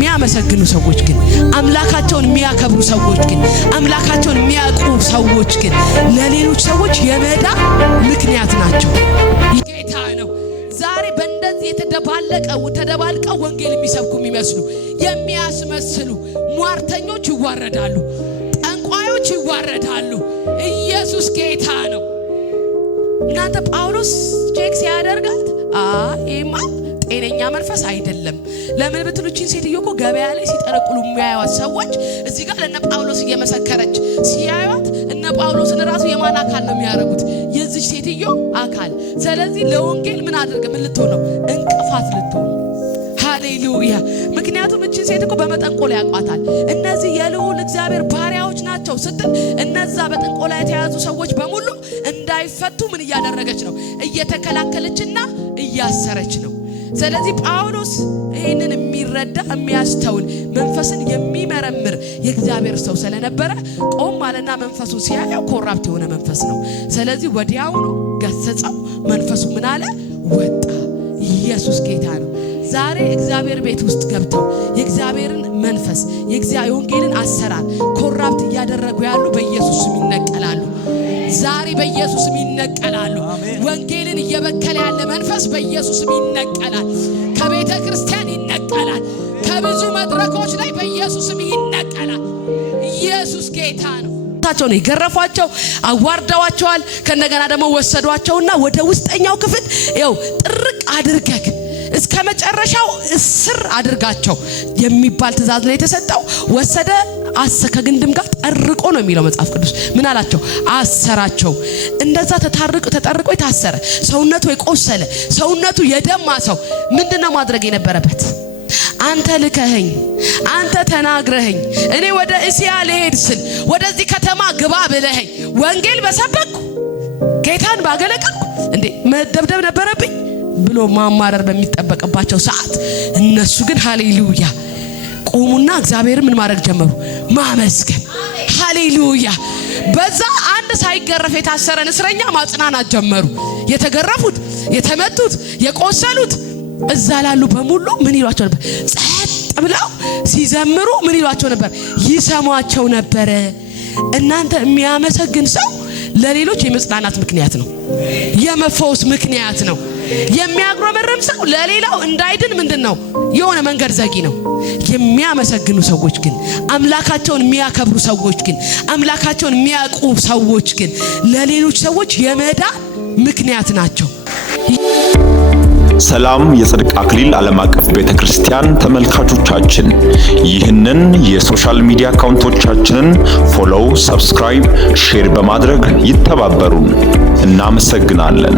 የሚያመሰግኑ ሰዎች ግን አምላካቸውን የሚያከብሩ ሰዎች ግን አምላካቸውን የሚያውቁ ሰዎች ግን ለሌሎች ሰዎች የመዳን ምክንያት ናቸው። ጌታ ነው። ዛሬ በእንደዚህ ተደባልቀው ወንጌል የሚሰብኩ የሚመስሉ የሚያስመስሉ ሟርተኞች ይዋረዳሉ፣ ጠንቋዮች ይዋረዳሉ። ኢየሱስ ጌታ ነው። እናንተ ጳውሎስ ቼክ ሲያደርጋት ይማ ጤነኛ መንፈስ አይደለም። ለምን ብትሉችን ሴትዮ እኮ ገበያ ላይ ሲጠረቁሉ የሚያዩት ሰዎች እዚህ ጋር ለነ ጳውሎስ እየመሰከረች ሲያዩት እነ ጳውሎስን ራሱ የማን አካል ነው የሚያረጉት? የዚህ ሴትዮ አካል። ስለዚህ ለወንጌል ምን አድርገ ምን ልትሆን ነው? እንቅፋት ልትሆን። ሃሌሉያ። ምክንያቱም እቺን ሴት እኮ በመጠንቆላ ያቋታል። እነዚህ የልዑል እግዚአብሔር ባሪያዎች ናቸው ስትል እነዛ በጥንቆላ የተያዙ ሰዎች በሙሉ እንዳይፈቱ ምን እያደረገች ነው? እየተከላከለችና እያሰረች ነው። ስለዚህ ጳውሎስ ይሄንን የሚረዳ የሚያስተውል መንፈስን የሚመረምር የእግዚአብሔር ሰው ስለነበረ ቆም አለና መንፈሱን ሲያየው ኮራፕት የሆነ መንፈስ ነው። ስለዚህ ወዲያውኑ ገሰጸው። መንፈሱ ምን አለ? ወጣ። ኢየሱስ ጌታ ነው። ዛሬ እግዚአብሔር ቤት ውስጥ ገብተው የእግዚአብሔርን መንፈስ የወንጌልን አሰራር ኮራፕት እያደረጉ ያሉ በኢየሱስም ይነቀላሉ። ዛሬ በኢየሱስም ይነቀላሉ። ወንጌልን እየበከለ ያለ መንፈስ በኢየሱስም ይነቀላል። ከቤተ ክርስቲያን ይነቀላል። ከብዙ መድረኮች ላይ በኢየሱስም ይነቀላል። ኢየሱስ ጌታ ነው። ታቸው ነው ይገረፏቸው፣ አዋርደዋቸዋል። ከነገና ደግሞ ወሰዷቸውና ወደ ውስጠኛው ክፍል ይኸው ጥርቅ አድርገክ እስከ መጨረሻው እስር አድርጋቸው የሚባል ትእዛዝ ላይ የተሰጠው ወሰደ። ከግንድም ጋር ጠርቆ ነው የሚለው መጽሐፍ ቅዱስ። ምን አላቸው? አሰራቸው። እንደዛ ተጠርቆ የታሰረ ሰውነቱ የቆሰለ ሰውነቱ የደማ ሰው ምንድነው ማድረግ የነበረበት? አንተ ልከኸኝ፣ አንተ ተናግረኸኝ፣ እኔ ወደ እስያ ልሄድ ስል ወደዚህ ከተማ ግባ ብለኸኝ ወንጌል በሰበኩ ጌታን ባገለገልኩ እንዴ መደብደብ ነበረብኝ ብሎ ማማረር በሚጠበቅባቸው ሰዓት እነሱ ግን ሃሌሉያ ቆሙና እግዚአብሔር ምን ማድረግ ጀመሩ? ማመስገን። ሃሌሉያ። በዛ አንድ ሳይገረፍ የታሰረን እስረኛ ማጽናናት ጀመሩ። የተገረፉት፣ የተመቱት፣ የቆሰሉት እዛ ላሉ በሙሉ ምን ይሏቸው ነበር? ጸጥ ብለው ሲዘምሩ ምን ይሏቸው ነበር? ይሰሟቸው ነበር። እናንተ የሚያመሰግን ሰው ለሌሎች የመጽናናት ምክንያት ነው፣ የመፈወስ ምክንያት ነው። የሚያግሮመርም ሰው ለሌላው እንዳይድን ምንድነው? የሆነ መንገድ ዘጊ ነው። የሚያመሰግኑ ሰዎች ግን አምላካቸውን የሚያከብሩ ሰዎች ግን አምላካቸውን የሚያውቁ ሰዎች ግን ለሌሎች ሰዎች የመዳን ምክንያት ናቸው። ሰላም የጽድቅ አክሊል ዓለም አቀፍ ቤተክርስቲያን ተመልካቾቻችን፣ ይህንን የሶሻል ሚዲያ አካውንቶቻችንን ፎሎው፣ ሰብስክራይብ፣ ሼር በማድረግ ይተባበሩን። እናመሰግናለን።